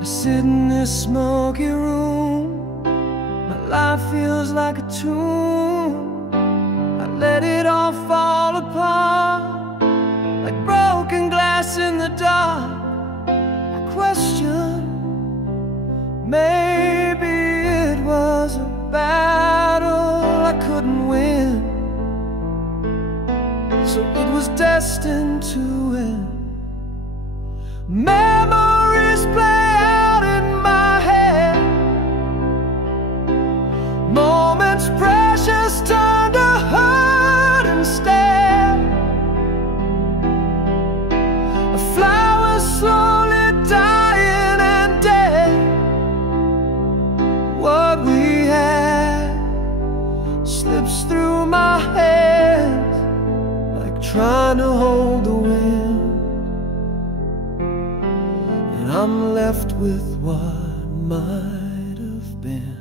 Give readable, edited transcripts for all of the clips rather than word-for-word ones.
I sit in this smoky room, my life feels like a tomb. I let it all fall apart, like broken glass in the dark. I question, maybe it was a battle I couldn't win, so it was destined to end. Memories play out in my head, moments precious turn to hurt instead. A flower slowly dying and dead. What we had slips through my hands, like trying to hold the wind. And I'm left with what might have been.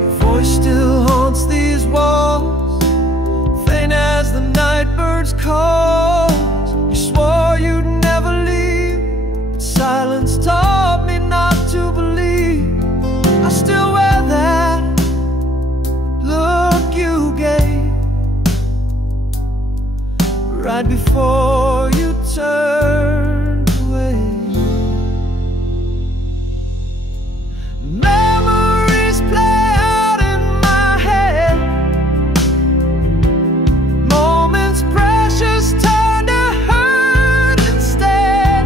Your voice still haunts these walls, faint as the night bird's calls. You swore you'd never leave, but silence taught me not to believe. I still wear that look you gave right before you turned away. Memories play out in my head, moments precious turn to hurt instead.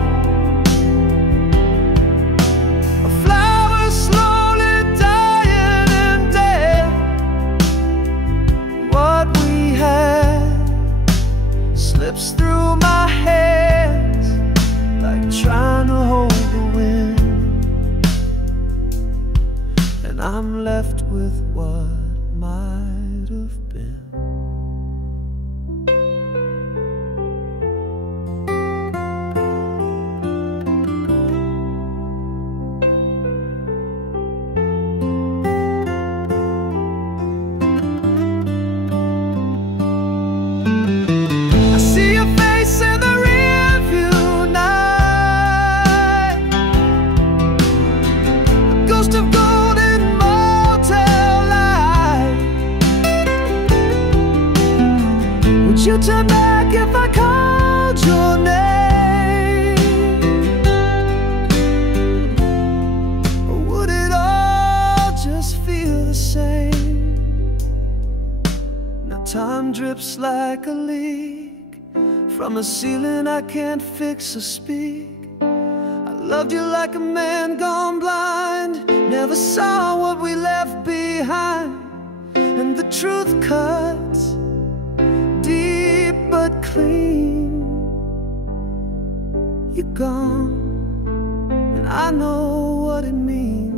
A flower slowly dying and dead. What we had slips through my hands, like trying to hold the wind. And I'm left with what might have been. I see your face in the rearview night, a ghost of golden motel light. Would you turn back if I called your name? Or would it all just feel the same? Now time drips like a leak from a ceiling I can't fix or speak. I loved you like a man gone blind, never saw what we left behind. And the truth cuts deep but clean. You're gone, and I know what it means.